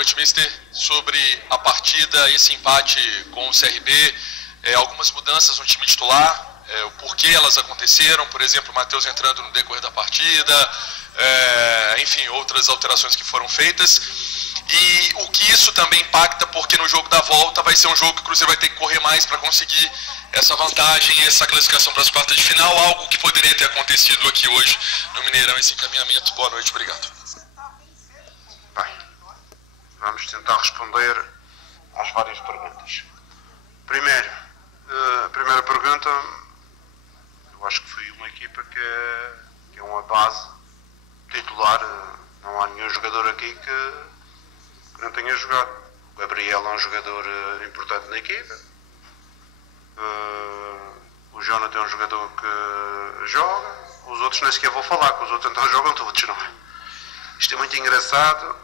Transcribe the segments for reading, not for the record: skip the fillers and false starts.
noite, mister. Sobre a partida, esse empate com o CRB, algumas mudanças no time titular, o porquê elas aconteceram, por exemplo, o Matheus entrando no decorrer da partida, enfim, outras alterações que foram feitas. E o que isso também impacta, porque no jogo da volta vai ser um jogo que o Cruzeiro vai ter que correr mais para conseguir essa vantagem, essa classificação para as quartas de final, algo que poderia ter acontecido aqui hoje no Mineirão, esse encaminhamento. Boa noite, obrigado. Bem, vamos tentar responder às várias perguntas. Primeiro, a primeira pergunta, eu acho que foi uma equipa que é uma base titular, não há nenhum jogador aqui que não tenha jogado. O Gabriel é um jogador importante na equipa, o Jonathan é um jogador que joga, os outros nem sequer vou falar, que os outros então jogam todos, não é? Isto é muito engraçado,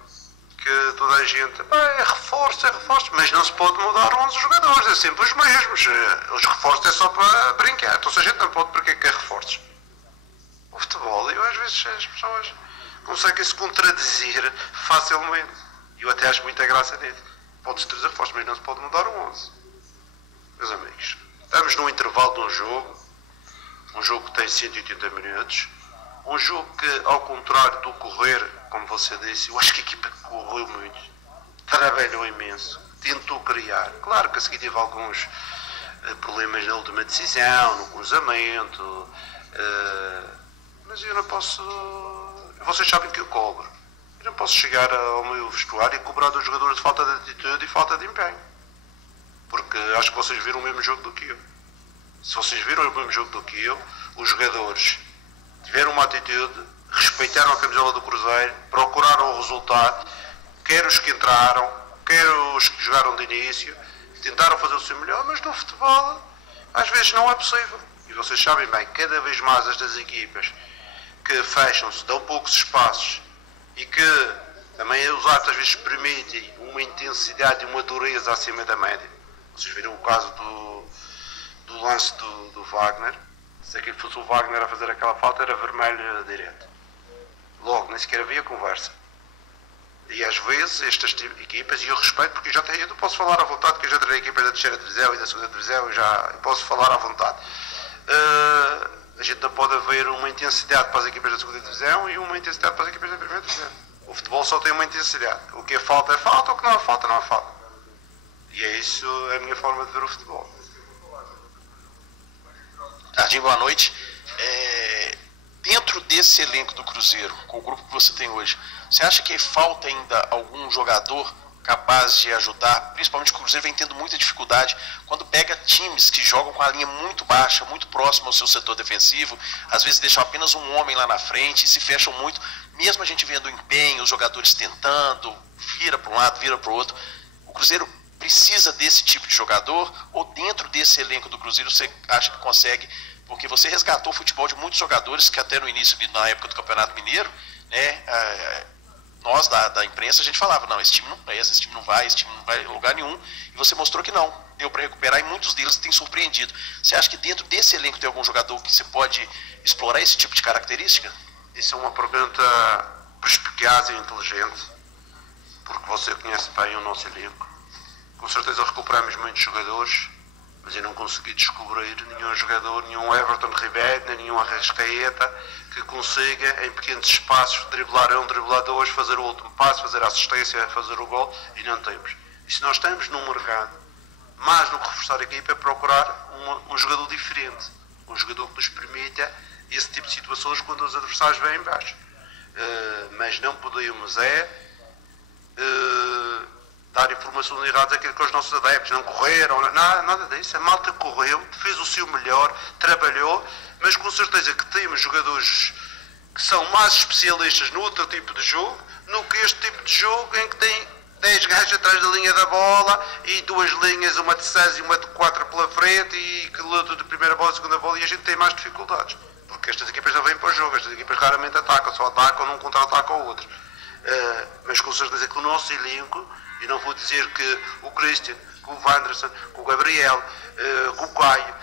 que toda a gente, é reforço, mas não se pode mudar 11 jogadores, é sempre os mesmos. Os reforços é só para brincar, então se a gente não pode, porque é que é reforços? O futebol, eu às vezes as pessoas conseguem se contradizer facilmente. Eu até acho muita graça nisso. Pode-se trazer reforços, mas não se pode mudar o 11. Meus amigos, estamos no intervalo de um jogo que tem 180 minutos, um jogo que, ao contrário do correr, como você disse, eu acho que a equipa correu muito, trabalhou imenso, tentou criar. Claro que a seguir teve alguns problemas na última decisão, no cruzamento, mas eu não posso. Vocês sabem que eu cobro. Eu não posso chegar ao meu vestuário e cobrar dos jogadores de falta de atitude e falta de empenho. Porque acho que vocês viram o mesmo jogo do que eu. Se vocês viram o mesmo jogo do que eu, os jogadores tiveram uma atitude, respeitaram a camisola do Cruzeiro, procuraram o resultado, quer os que entraram, quer os que jogaram de início, tentaram fazer o seu melhor, mas no futebol às vezes não é possível. E vocês sabem bem, cada vez mais estas equipas que fecham-se, dão poucos espaços e que também os árbitros às vezes permitem uma intensidade e uma dureza acima da média. Vocês viram o caso do lance do Wagner. Se aquilo fosse o Wagner a fazer aquela falta, era vermelho direto. Logo, nem sequer havia conversa. E às vezes estas equipas, e eu respeito porque eu não posso falar à vontade, porque eu já treinei equipas da terceira divisão e da segunda divisão, eu posso falar à vontade. A gente não pode haver uma intensidade para as equipas da segunda divisão e uma intensidade para as equipas da primeira divisão. O futebol só tem uma intensidade. O que é falta, o que não é falta, não é falta. E é isso a minha forma de ver o futebol. Jardim, boa noite. Dentro desse elenco do Cruzeiro, com o grupo que você tem hoje, você acha que falta ainda algum jogador capaz de ajudar? Principalmente o Cruzeiro vem tendo muita dificuldade quando pega times que jogam com a linha muito baixa, muito próximo ao seu setor defensivo, às vezes deixam apenas um homem lá na frente e se fecham muito, mesmo a gente vendo o empenho, os jogadores tentando, vira para um lado, vira para o outro. O Cruzeiro precisa desse tipo de jogador, ou dentro desse elenco do Cruzeiro você acha que consegue? Porque você resgatou o futebol de muitos jogadores que até no início, na época do Campeonato Mineiro, né, nós da imprensa, a gente falava, não, esse time não presta, esse time não vai em lugar nenhum, e você mostrou que não, deu para recuperar, e muitos deles têm surpreendido. Você acha que dentro desse elenco tem algum jogador que você pode explorar esse tipo de característica? Isso é uma pergunta perspicaz e inteligente, porque você conhece bem o nosso elenco. Com certeza recuperamos muitos jogadores, mas eu não consegui descobrir nenhum jogador, nenhum Everton Ribeiro, nenhum Arrascaeta, que consiga, em pequenos espaços, driblar um, driblar dois, fazer o último passo, fazer a assistência, fazer o gol, e não temos. E se nós estamos no mercado, mais do que reforçar a equipa, é procurar um jogador diferente, um jogador que nos permita esse tipo de situações quando os adversários vêm em baixo. Mas não podemos dar informações erradas àquilo que os nossos adeptos não correram, nada disso. A malta correu, fez o seu melhor, trabalhou, mas com certeza que temos jogadores que são mais especialistas no outro tipo de jogo, no que este tipo de jogo em que tem 10 gajos atrás da linha da bola e duas linhas, uma de 6 e uma de 4 pela frente, e que luta de primeira bola e segunda bola, e a gente tem mais dificuldades, porque estas equipas não vêm para o jogo, estas equipas raramente atacam, só atacam num contra-ataque ao outro. Mas com certeza que o nosso elenco, e não vou dizer que o Christian, que o Wanderson, que o Gabriel, que o Caio,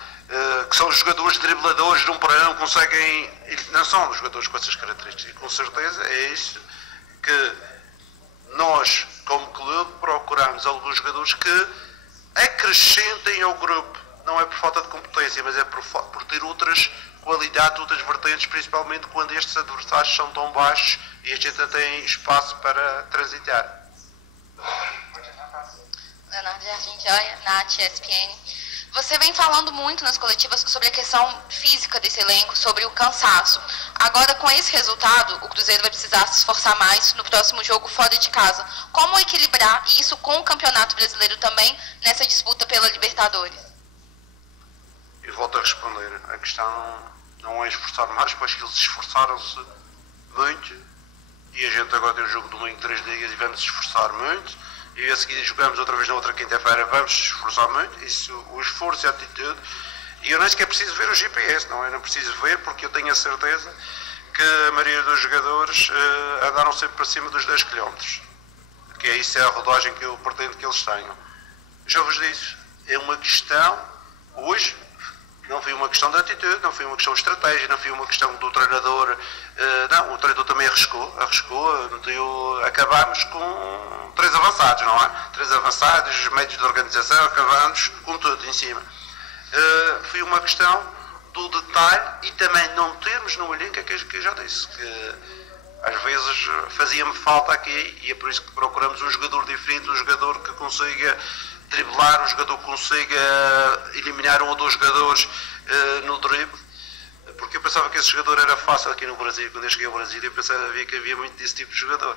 que são jogadores dribladores de um para um, conseguem, não são jogadores com essas características, e com certeza é isso que nós, como clube, procuramos alguns jogadores que acrescentem ao grupo. Não é por falta de competência, mas é por ter outras qualidades, outras vertentes, principalmente quando estes adversários são tão baixos e a gente tem espaço para transitar. Leonardo Jardim Joia, Nath, ESPN. Você vem falando muito nas coletivas sobre a questão física desse elenco, sobre o cansaço. Agora, com esse resultado, o Cruzeiro vai precisar se esforçar mais no próximo jogo fora de casa. Como equilibrar isso com o Campeonato Brasileiro também, nessa disputa pela Libertadores? Eu volto a responder. A questão não é esforçar mais, pois que eles esforçaram-se muito. E a gente agora tem um jogo domingo 3 dias e vamos esforçar muito. E a seguir jogamos outra vez na outra quinta-feira, vamos esforçar muito. Isso, o esforço e a atitude. E eu nem sequer preciso ver o GPS, não é? Não preciso ver, porque eu tenho a certeza que a maioria dos jogadores andaram sempre para cima dos 10 km. Que é isso, é a rodagem que eu pretendo que eles tenham. Já vos disse, é uma questão, hoje, não foi uma questão de atitude, não foi uma questão de estratégia, não foi uma questão do treinador. Não, o treinador também arriscou, acabámos com 3 avançados, não é? 3 avançados, médios de organização, acabámos com tudo em cima. Foi uma questão do detalhe e também não termos no elenco, que eu já disse, que às vezes fazia-me falta aqui e é por isso que procuramos um jogador diferente, um jogador que consiga driblar, um jogador que consiga eliminar 1 ou 2 jogadores no drible, porque eu pensava que esse jogador era fácil aqui no Brasil. Quando eu cheguei ao Brasil eu pensava que havia muito desse tipo de jogador,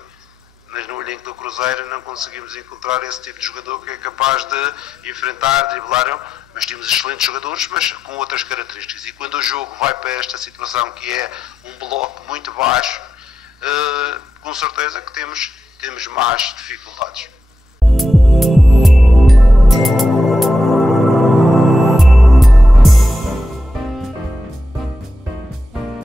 mas no elenco do Cruzeiro não conseguimos encontrar esse tipo de jogador que é capaz de enfrentar, driblar, mas temos excelentes jogadores, mas com outras características, e quando o jogo vai para esta situação que é um bloco muito baixo, com certeza que temos mais dificuldades.